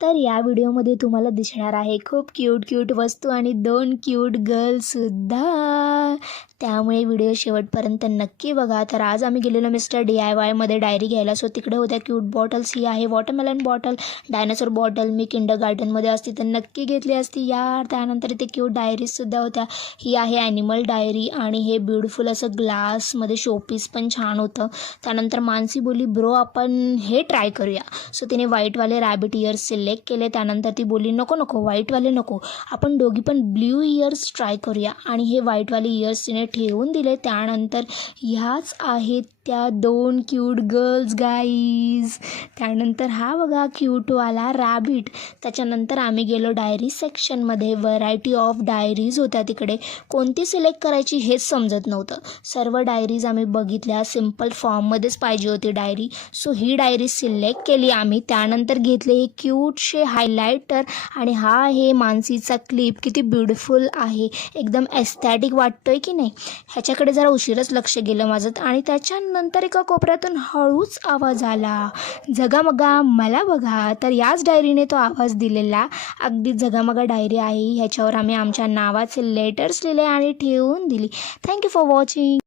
तर या व्हिडिओमध्ये तुम्हाला दिसणार आहे खूप क्यूट वस्तू आणि 2 क्यूट गर्लसुद्धा. त्यामुळे व्हिडिओ शेवटपर्यंत नक्की बघा. तर आज आम्ही गेलेलो मिस्टर DIYमध्ये डायरी घ्यायला. सो तिकडे होत्या क्यूट बॉटल्स. ही आहे वॉटरमेलन बॉटल, डायनासोर बॉटल. मी किंडरगार्टनमध्ये असती तर नक्की घेतली असती यार. त्यानंतर इथे क्यूट डायरीजसुद्धा होत्या. ही आहे ॲनिमल डायरी आणि हे ब्युटिफुल असं ग्लासमध्ये शोपीस पण छान होतं. त्यानंतर मानसी बोली ब्रो आपण हे ट्राय करूया. सो तिने व्हाईटवाले रॅबिट इयर्स सिलेक्ट केले. त्यानंतर ती बोलली नको व्हाईटवाले नको, आपण दोघी पण ब्ल्यू इयर्स ट्राय करूया. आणि हे व्हाईटवाले इयर्स तिने ठेवून दिले. त्यानंतर ह्याच आहेत त्या 2 क्यूट गर्ल्स गाईज. त्यानंतर हा बघा क्यूटवाला रॅबिट. त्याच्यानंतर आम्ही गेलो डायरी सेक्शनमध्ये. व्हरायटी ऑफ डायरीज होत्या तिकडे. कोणती सिलेक्ट करायची हेच समजत नव्हतं. सर्व डायरीज आम्ही बघितल्या. सिम्पल फॉर्ममध्येच पाहिजे होती डायरी. सो ही डायरी सिलेक्ट केली आम्ही. त्यानंतर घेतले हे क्यूटशे हायलायटर आणि हा आहे मानसीचा क्लिप. किती ब्युटिफुल आहे, एकदम एस्थेटिक वाटतोय की नाही. ह्याच्याकडे जरा उशीरच लक्ष गेलं माझं. आणि त्याच्यानंतर एका कोपऱ्यातून हळूच आवाज आला, झगामगा मला बघा. तर याच डायरीने तो आवाज दिलेला. अगदी झगामगा डायरी आहे. ह्याच्यावर आम्ही आमच्या नावाचे लेटर्स लिहिले आणि ठेवून दिली. Thank you for watching.